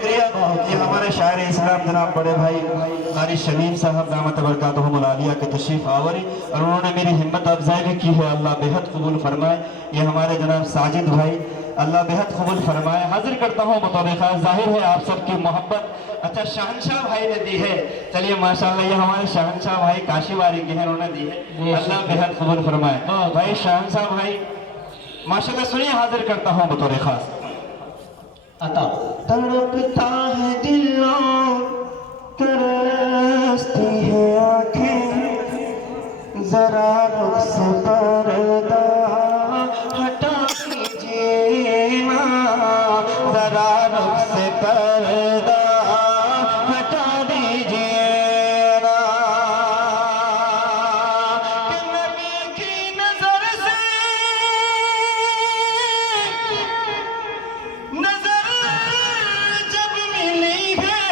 शुक्रिया। ये हमारे शायर इस्लाम जनाब बड़े भाई कारी शमीम साहब दामत बरकातहुमुल आलिया के तशरीफ आवरी और उन्होंने मेरी हिम्मत अफजाई भी की है, अल्लाह बेहद कबूल फरमाए। ये हमारे जनाब साजिद भाई, अल्लाह बेहद कबूल फरमाए। हाजिर करता हूँ बतौर खास, जाहिर है आप सबकी मोहब्बत अच्छा शहनशाह भाई ने दी है। चलिए माशाल्लाह ये हमारे शहनशाह भाई काशीवारी के हैं, उन्होंने दी है, अल्लाह बेहद कबूल फरमाए। भाई शहनशाह भाई माशाल्लाह सुनिए, हाजिर करता हूँ बतौर खास। अता तड़पता है दिल और तरसती है आँखें, जरा रुख से पर्दा हटा दीजिए ना, जरा रुख से पर्दा हटा दीजिए ना, कि नबी की नजर से नजर जब मिली है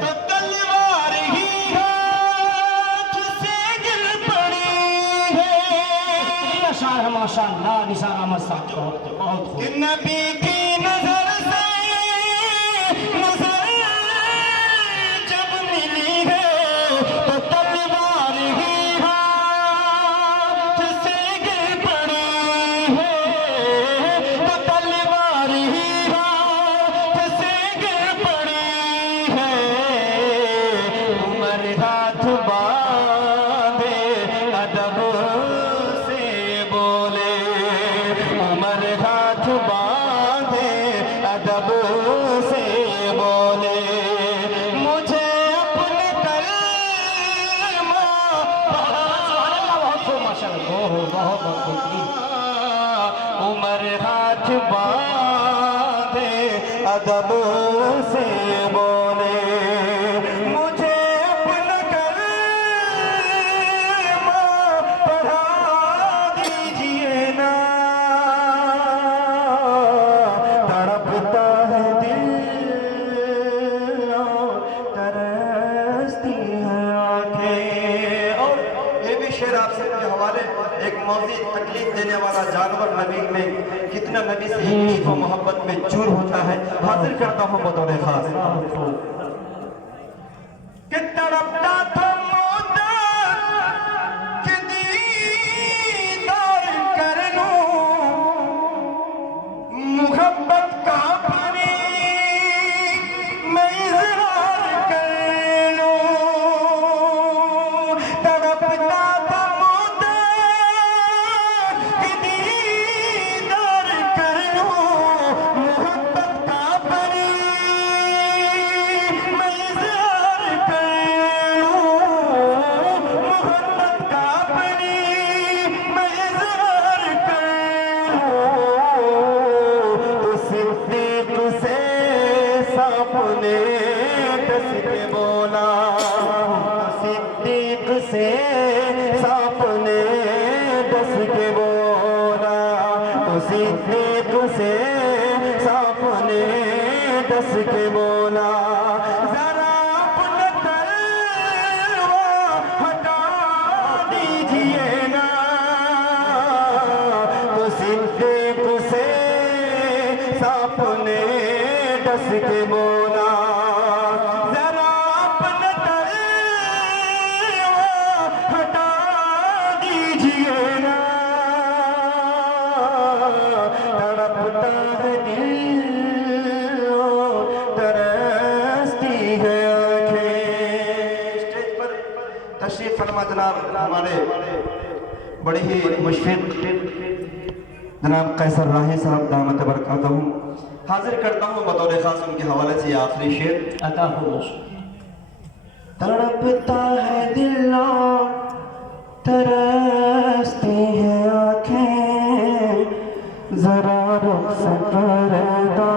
तो तलवार ही हाथ से गिर पड़ी है। शाह माशाअल्लाह निसार अहमद साहब बहुत खूब। कि नबी की नजर से नजर जब मिली है तो तलवार ही हाथ से गिर पड़ी है, तो तलवार ही हाथ से गिर पड़ी है। उमर हाथ बांधे अदब से बोले, उमर हाथ बांधे अदब से बोले, मुझे अपने कलमा बहुत खूब माशाअल्लाह। ओहो बहुत बहुत खूब। उमर हाथ बांधे अदब से बोले, मुझे अपना कलमा पढ़ा दीजिए ना, तड़पता है दिल और तरसती है आँखें। और ये भी शेर आप सबके हवाले, एक मौजी तकलीफ देने वाला जानवर नबी में कितना नबी से इश्क और मोहब्बत में चूर होता है, हाजिर करता हूँ बतौर खास। कि तड़पता था मोहब्बत के दीदार कर लूं, मोहब्बत का पानी मैं इज़हार कर लूं, तड़पता था मोहब्बत के दीदार कर लूं, मोहब्बत का पानी मैं इज़हार कर लूं, मोहब्बत का पानी मैं इज़हार कर लूं। तो सिद्दीक से सामने डस के बोला, सिद्दीक से सामने डस के बोला, तो सिद्दीक से सामने डस के बोला, जरा अपना तलवार हटा दीजिए ना, तो सिद्दीक से सामने डस के बोला, जरा अपना तलवार हटा दीजिए ना, तड़पता है दिल और तरसती है आँखें। स्टेज पर तशरीफ फरमा जनाब हमारे बड़े ही मुशफिक जनाब कैसर राही साहब दामत बरकातहू, हाजिर करता हूँ बतौर खास उनके हवाले से आखिरी शेर। अता हो तड़पता है दिल और तरसती है आँखें, जरा रुख से पर्दा